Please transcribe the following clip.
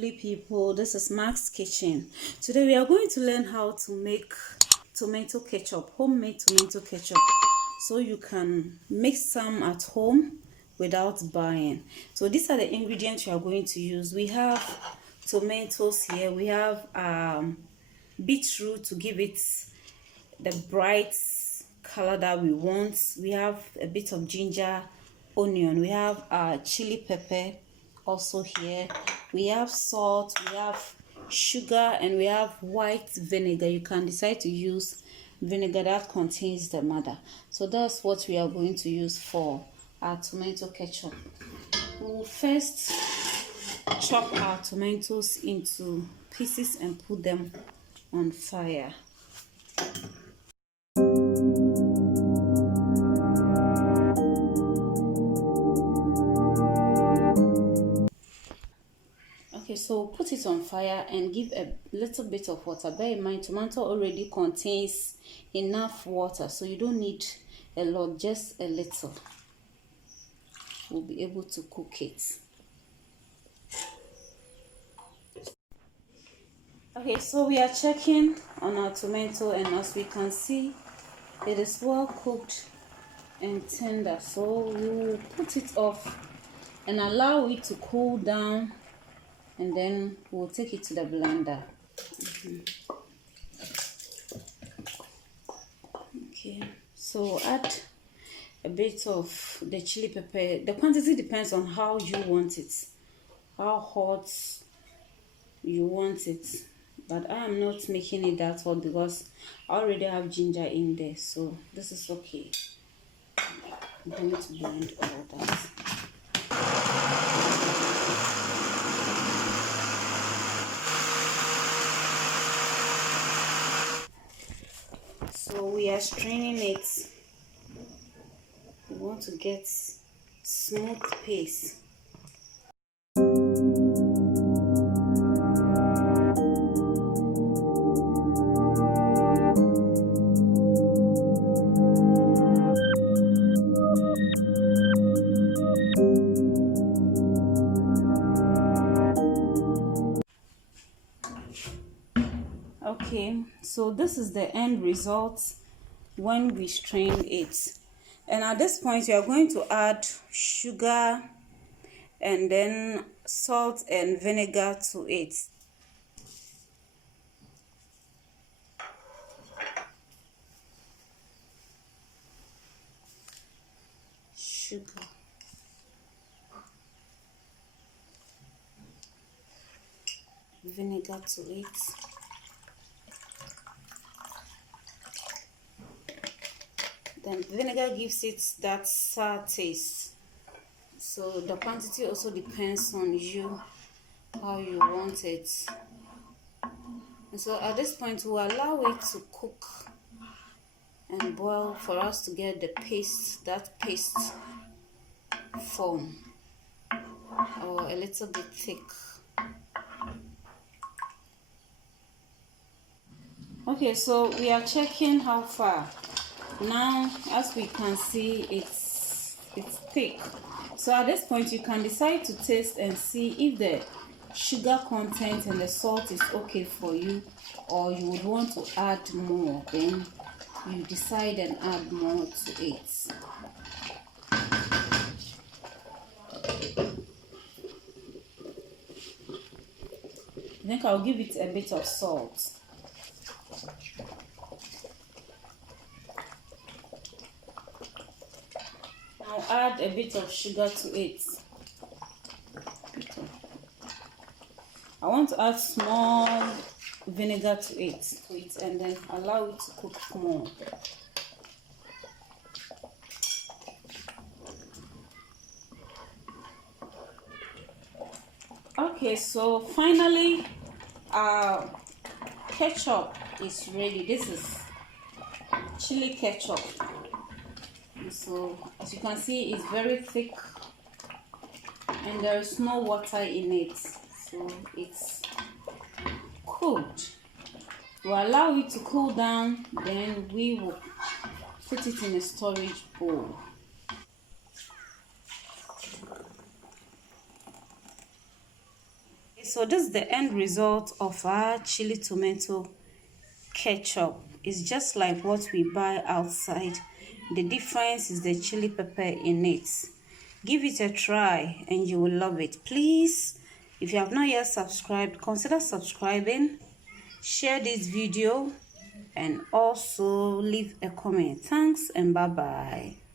lovely people, this is Mark's Kitchen. Today we are going to learn how to make tomato ketchup, homemade tomato ketchup, so you can make some at home without buying. So these are the ingredients you are going to use. We have tomatoes here, we have beetroot to give it the bright color that we want. We have a bit of ginger, onion, we have chili pepper also here, we have salt, we have sugar, and we have white vinegar. You can decide to use vinegar that contains the mother. So that's what we are going to use for our tomato ketchup. We will first chop our tomatoes into pieces and put them on fire. Okay, so put it on fire and give a little bit of water. Bear in mind, tomato already contains enough water, so you don't need a lot, just a little. We'll be able to cook it. Okay, so we are checking on our tomato, and as we can see, it is well cooked and tender. So we will put it off and allow it to cool down, and then we'll take it to the blender. Okay, so add a bit of the chili pepper. The quantity depends on how you want it, how hot you want it, but I am not making it that hot because I already have ginger in there, so this is okay. I'm going to blend all that. So we are straining it. We want to get smooth paste. Okay, so this is the end result when we strain it. And at this point, you are going to add sugar and then salt and vinegar to it. Sugar. Vinegar to it. Then vinegar gives it that sour taste. So the quantity also depends on you, how you want it. And so at this point, we'll allow it to cook and boil for us to get the paste, that paste form, or a little bit thick. Okay, so we are checking how far. Now, as we can see, it's thick. So at this point, you can decide to taste and see if the sugar content and the salt is okay for you, or you would want to add more. Then you decide and add more to it. I think I'll give it a bit of salt. I'll add a bit of sugar to it. I want to add small vinegar to it, and then allow it to cook more. Okay, so finally our ketchup is ready. This is chili ketchup. So as you can see, it's very thick and there is no water in it, so it's cooked. We'll allow it to cool down, then we will put it in a storage bowl. so this is the end result of our chili tomato ketchup. It's just like what we buy outside. The difference is the chili pepper in it. Give it a try and you will love it. Please, if you have not yet subscribed, consider subscribing, share this video, and also leave a comment. Thanks and bye bye.